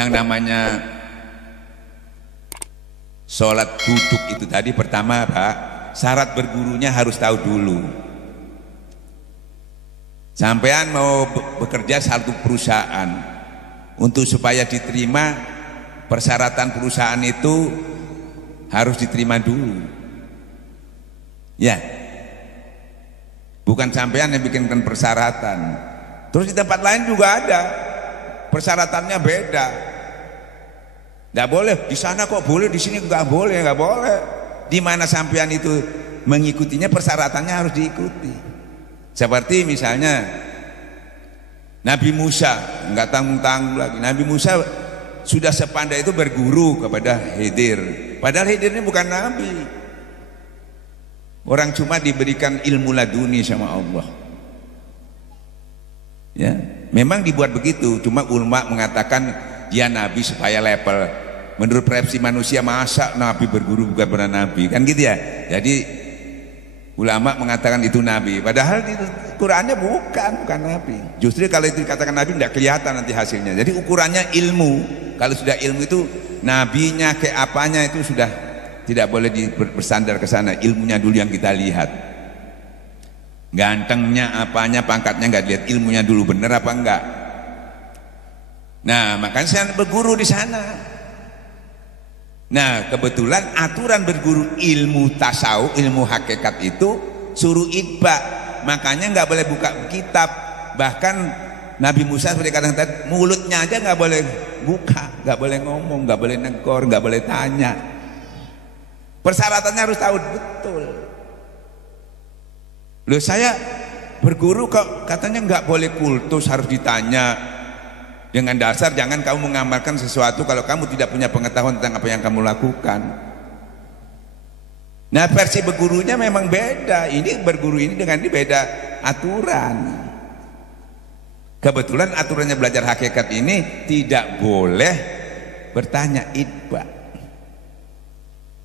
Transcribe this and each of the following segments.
Yang namanya sholat duduk itu tadi, pertama Pak, syarat bergurunya harus tahu dulu. Sampean mau bekerja satu perusahaan, untuk supaya diterima, persyaratan perusahaan itu harus diterima dulu. Ya, bukan sampean yang bikinkan persyaratan. Terus di tempat lain juga ada persyaratannya beda. Nggak boleh di sana kok boleh, di sini nggak boleh, nggak boleh. Di mana sampean itu mengikutinya, persyaratannya harus diikuti. Seperti misalnya Nabi Musa, nggak tanggung-tanggung lagi. Nabi Musa sudah sepandai itu berguru kepada Khidir. Padahal Khidir ini bukan nabi. Orang cuma diberikan ilmu laduni sama Allah. Ya, memang dibuat begitu. Cuma ulama mengatakan dia nabi supaya level. Menurut persepsi manusia, masa nabi berguru bukan pernah nabi, kan gitu ya. Jadi ulama mengatakan itu nabi, padahal di Qurannya bukan nabi. Justru kalau itu dikatakan nabi tidak kelihatan nanti hasilnya. Jadi ukurannya ilmu. Kalau sudah ilmu itu, nabinya ke apanya itu sudah tidak boleh bersandar ke sana. Ilmunya dulu yang kita lihat. Gantengnya apanya, pangkatnya nggak dilihat, ilmunya dulu bener apa enggak. Nah, makanya saya berguru di sana. Nah, kebetulan aturan berguru ilmu tasawuf, ilmu hakikat itu suruh itba. Makanya nggak boleh buka kitab. Bahkan Nabi Musa seperti kata tadi, mulutnya aja nggak boleh buka, nggak boleh ngomong, nggak boleh negor, nggak boleh tanya. Persyaratannya harus tahu betul. Loh, saya berguru kok katanya nggak boleh kultus, harus ditanya. Dengan dasar jangan kamu mengamalkan sesuatu kalau kamu tidak punya pengetahuan tentang apa yang kamu lakukan. Nah, versi bergurunya memang beda. Ini berguru ini dengan ini beda aturan. Kebetulan aturannya belajar hakikat ini tidak boleh bertanya itba.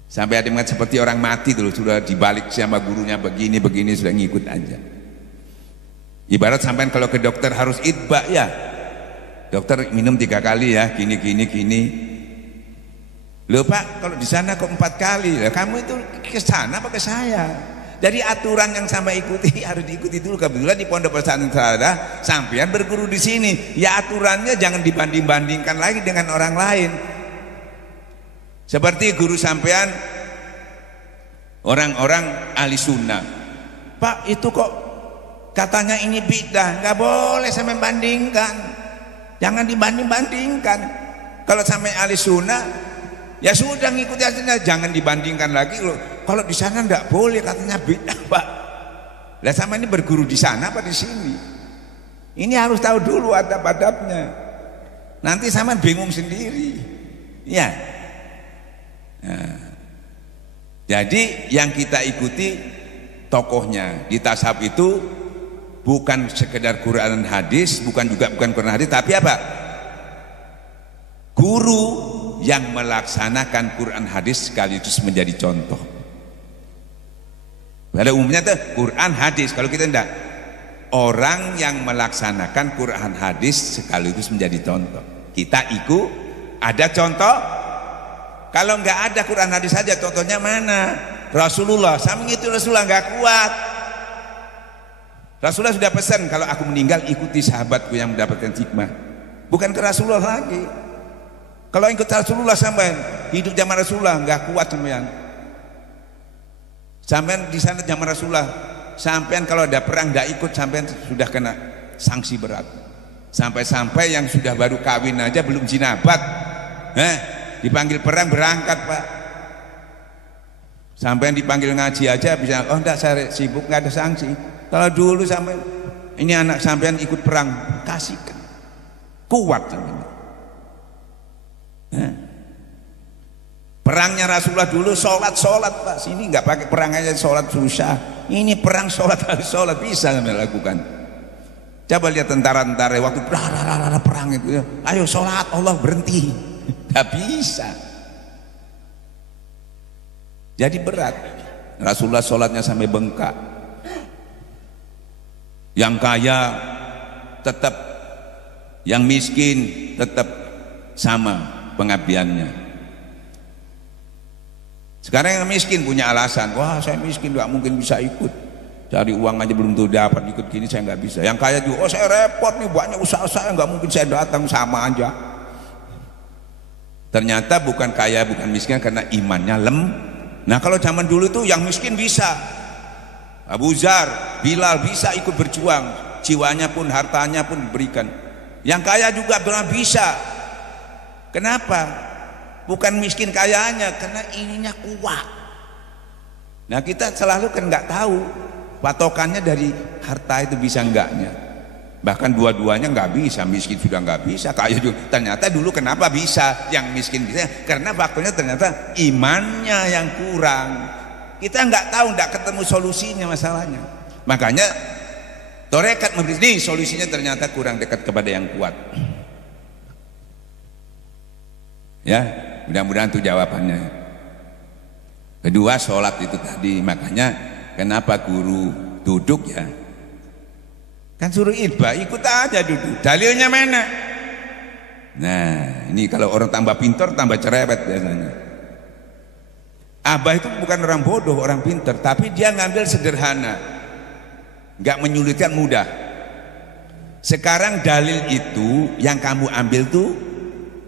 Sampai ada yang seperti orang mati dulu, sudah dibalik sama gurunya begini sudah ngikut aja. Ibarat sampai kalau ke dokter harus itba, ya dokter minum 3 kali ya, gini. Loh Pak, kalau di sana kok 4 kali? Lah kamu itu ke sana apa ke saya? Jadi aturan yang sampai ikuti harus diikuti dulu. Kebetulan di pondok pesantren saya sampean berguru di sini, ya aturannya jangan dibanding-bandingkan lagi dengan orang lain. Seperti guru sampean orang-orang ahli sunnah. Pak, itu kok katanya ini bidah, nggak boleh saya membandingkan. Jangan dibanding-bandingkan. Kalau sampai ahli sunnah, ya sudah ngikuti hasilnya, jangan dibandingkan lagi loh. Kalau di sana enggak boleh katanya bid'ah, Pak. Lah sama ini berguru di sana apa di sini? Ini harus tahu dulu adab-adabnya. Nanti sama bingung sendiri. Ya. Nah, jadi yang kita ikuti tokohnya di tasawuf itu bukan sekedar Quran dan hadis, bukan Quran hadis, tapi apa? Guru yang melaksanakan Quran hadis sekaligus menjadi contoh. Pada umumnya tuh Quran hadis, kalau kita enggak, orang yang melaksanakan Quran hadis sekaligus menjadi contoh. Kita ikut, ada contoh. Kalau enggak ada Quran hadis saja, contohnya mana? Rasulullah, sama itu Rasulullah enggak kuat. Rasulullah sudah pesan, kalau aku meninggal ikuti sahabatku yang mendapatkan hikmah. Bukan ke Rasulullah lagi. Kalau ikut Rasulullah sampean hidup zaman Rasulullah nggak kuat sampean. Sampean di sana zaman Rasulullah, sampean kalau ada perang nggak ikut, sampean sudah kena sanksi berat. Sampai-sampai yang sudah baru kawin aja belum jinabat, dipanggil perang berangkat Pak. Sampean dipanggil ngaji aja bisa, oh enggak saya sibuk, nggak ada sanksi. Kalau dulu sampai ini anak sampean ikut perang, kasihkan kuat sampean. Perangnya Rasulullah dulu sholat Pak, sini nggak pakai perang aja sholat susah. Ini perang sholat harus sholat, bisa sampean lakukan. Coba lihat tentara-tentara waktu perang itu, ayo sholat, Allah berhenti, nggak bisa. Jadi berat. Rasulullah sholatnya sampai bengkak. Yang kaya tetap, yang miskin tetap. sama pengabdiannya. Sekarang yang miskin punya alasan, wah saya miskin nggak mungkin bisa ikut, cari uang aja belum tuh dapat, ikut gini saya nggak bisa. Yang kaya juga, oh saya repot nih, banyak usaha saya nggak mungkin saya datang, sama aja. Ternyata bukan kaya bukan miskin karena imannya Nah kalau zaman dulu tuh yang miskin bisa, Abu Zar, Bilal bisa ikut berjuang, jiwanya pun hartanya pun diberikan. Yang kaya juga pernah bisa. Kenapa? Bukan miskin kayanya, karena ininya kuat. Nah kita selalu kan nggak tahu patokannya dari harta itu bisa enggaknya. Bahkan dua-duanya nggak bisa, miskin sudah nggak bisa, kaya juga. Ternyata dulu kenapa bisa, yang miskin bisa? Karena faktornya ternyata imannya yang kurang. Kita nggak tahu, nggak ketemu solusinya masalahnya. Makanya Torekat memberi nih solusinya, ternyata kurang dekat kepada yang kuat. Ya, mudah-mudahan itu jawabannya. Kedua, sholat itu tadi. Makanya kenapa guru duduk ya? Kan suruh idba, ikut aja duduk. Dalilnya mana? Nah, ini kalau orang tambah pintar, tambah cerewet biasanya. Abah itu bukan orang bodoh, orang pintar, tapi dia ngambil sederhana, nggak menyulitkan, mudah. Sekarang dalil itu yang kamu ambil tuh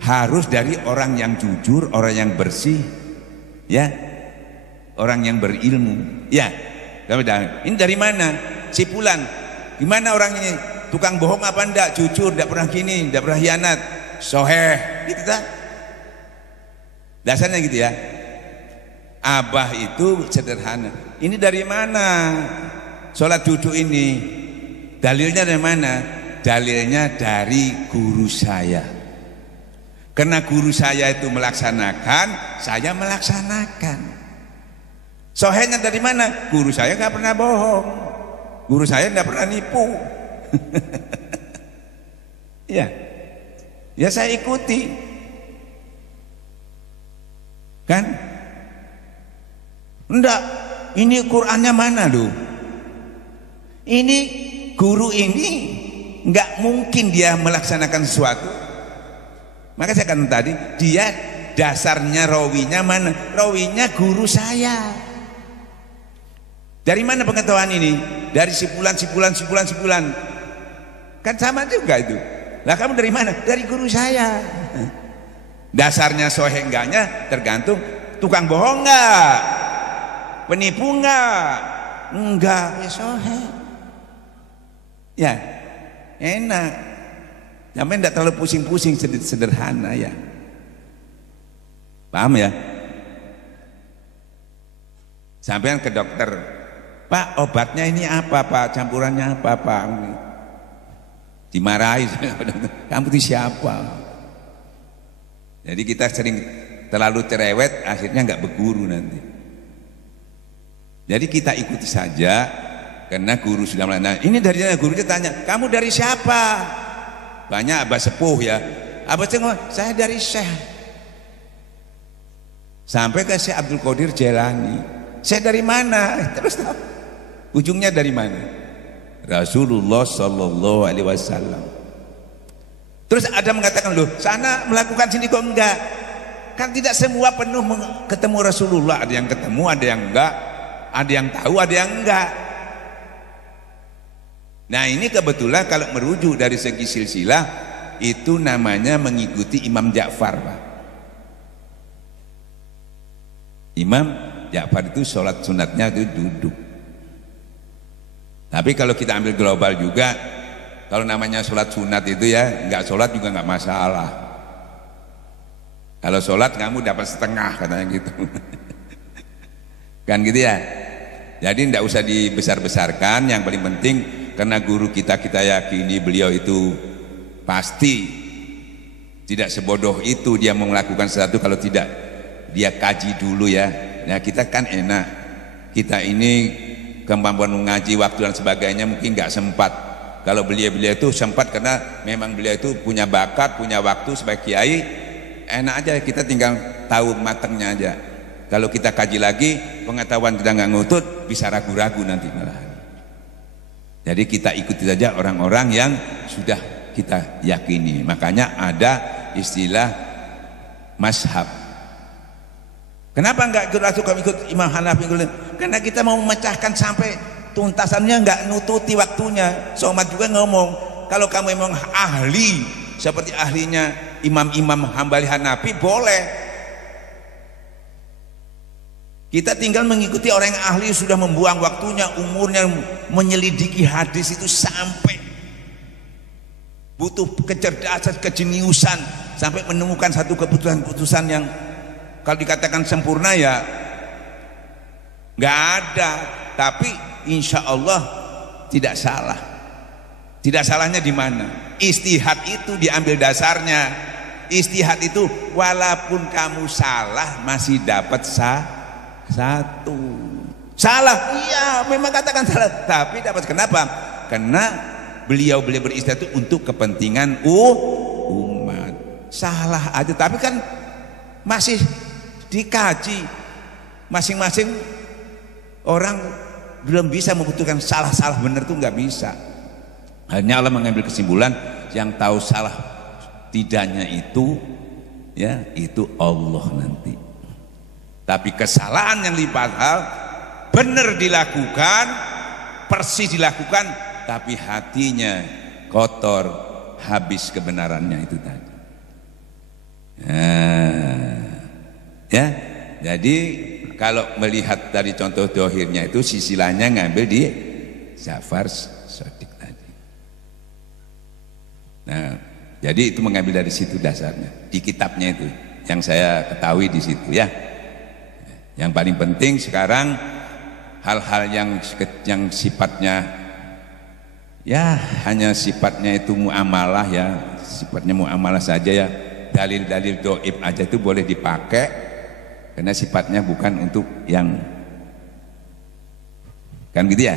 harus dari orang yang jujur, orang yang bersih, ya, orang yang berilmu. Ya, ini dari mana? Si Fulan, gimana orang ini? Tukang bohong apa enggak? Jujur, enggak pernah gini, enggak pernah hianat, soheh, gitu kan? Dasarnya gitu ya. Abah itu sederhana. Ini dari mana? Sholat duduk ini dalilnya dari mana? Dalilnya dari guru saya. Karena guru saya itu melaksanakan, saya melaksanakan. Sohenya dari mana? Guru saya nggak pernah bohong, guru saya nggak pernah nipu. Ya, ya saya ikuti, kan? Enggak, ini Qurannya mana loh? Ini guru ini nggak mungkin dia melaksanakan sesuatu. Maka saya katakan tadi, dia dasarnya rawinya mana? Rawinya guru saya. Dari mana pengetahuan ini? Dari si Fulan. Kan sama juga itu. Lah kamu dari mana? Dari guru saya. Dasarnya soheh enggaknya tergantung tukang bohong enggak, penipu enggak, ya soheh. Ya, enak. Sampai enggak terlalu pusing-pusing, sederhana ya. Paham ya? Sampean ke dokter, Pak, obatnya ini apa Pak? Campurannya apa Pak? Dimarahi, kamu itu siapa? Jadi kita sering terlalu cerewet, akhirnya nggak berguru nanti. Jadi kita ikuti saja, karena guru sudah melakukan. Ini dari mana? Gurunya tanya, kamu dari siapa? Banyak abah sepuh ya. Abah sepuh, saya dari Syekh. Sampai ke Syekh Abdul Qadir Jailani. Saya dari mana? Terus tahu. Ujungnya dari mana? Rasulullah Sallallahu Alaihi Wasallam. Terus ada mengatakan, loh sana melakukan sini kok enggak? Kan tidak semua penuh ketemu Rasulullah. Ada yang ketemu, ada yang enggak. Ada yang tahu, ada yang enggak. Nah ini kebetulan kalau merujuk dari segi silsilah, itu namanya mengikuti Imam Ja'far Pak. Imam Ja'far itu sholat sunatnya itu duduk. Tapi kalau kita ambil global juga, kalau namanya sholat sunat itu ya, nggak sholat juga nggak masalah. Kalau sholat kamu dapat setengah katanya gitu. Kan gitu ya. Jadi nggak usah dibesar-besarkan. Yang paling penting, karena guru kita yakini beliau itu pasti tidak sebodoh itu dia mau melakukan sesuatu kalau tidak dia kaji dulu ya. Nah kita kan enak, kita ini kemampuan mengaji waktu dan sebagainya mungkin nggak sempat. Kalau beliau itu sempat karena memang beliau itu punya bakat, punya waktu sebagai kiai. Enak aja kita tinggal tahu matangnya aja. Kalau kita kaji lagi, pengetahuan kita nggak ngutut, bisa ragu-ragu nanti malah. Jadi kita ikuti saja orang-orang yang sudah kita yakini. Makanya ada istilah mazhab. Kenapa enggak ikut Imam Hanafi? Karena kita mau memecahkan sampai tuntasannya, enggak nututi waktunya. Somad juga ngomong, kalau kamu memang ahli seperti ahlinya imam-imam Hambali Hanafi, boleh. Kita tinggal mengikuti orang yang ahli, sudah membuang waktunya, umurnya menyelidiki hadis itu sampai butuh kecerdasan, kejeniusan sampai menemukan satu keputusan-keputusan yang kalau dikatakan sempurna ya nggak ada, tapi insya Allah tidak salah. Tidak salahnya di mana? Istihad itu diambil dasarnya. Istihad itu walaupun kamu salah masih dapat satu. Salah, iya memang katakan salah, tapi dapat. Kenapa? Karena beliau beristihad itu untuk kepentingan umat. Salah aja, tapi kan masih dikaji. Masing-masing orang belum bisa membutuhkan salah benar itu nggak bisa. Hanya Allah mengambil kesimpulan, yang tahu salah tidaknya itu ya itu Allah nanti. Tapi kesalahan yang lipat hal benar dilakukan, persis dilakukan, tapi hatinya kotor, habis kebenarannya itu tadi. Ya, jadi kalau melihat dari contoh dohirnya itu, sisi lainnya ngambil di Ja'far Shadiq tadi. Nah, jadi itu mengambil dari situ dasarnya di kitabnya itu, yang saya ketahui di situ ya. Yang paling penting sekarang hal-hal yang sifatnya ya hanya sifatnya itu muamalah ya, sifatnya muamalah saja ya. Dalil-dalil doib aja itu boleh dipakai karena sifatnya bukan untuk yang kan gitu ya.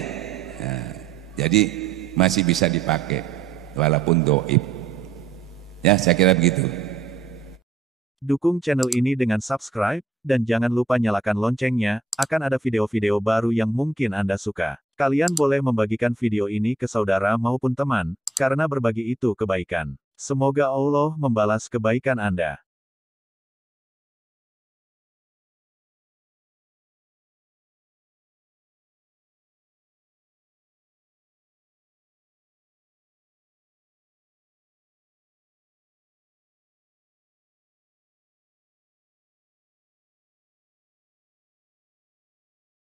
Nah, jadi masih bisa dipakai walaupun doib. Ya, saya kira begitu. Dukung channel ini dengan subscribe, dan jangan lupa nyalakan loncengnya, akan ada video-video baru yang mungkin Anda suka. Kalian boleh membagikan video ini ke saudara maupun teman, karena berbagi itu kebaikan. Semoga Allah membalas kebaikan Anda.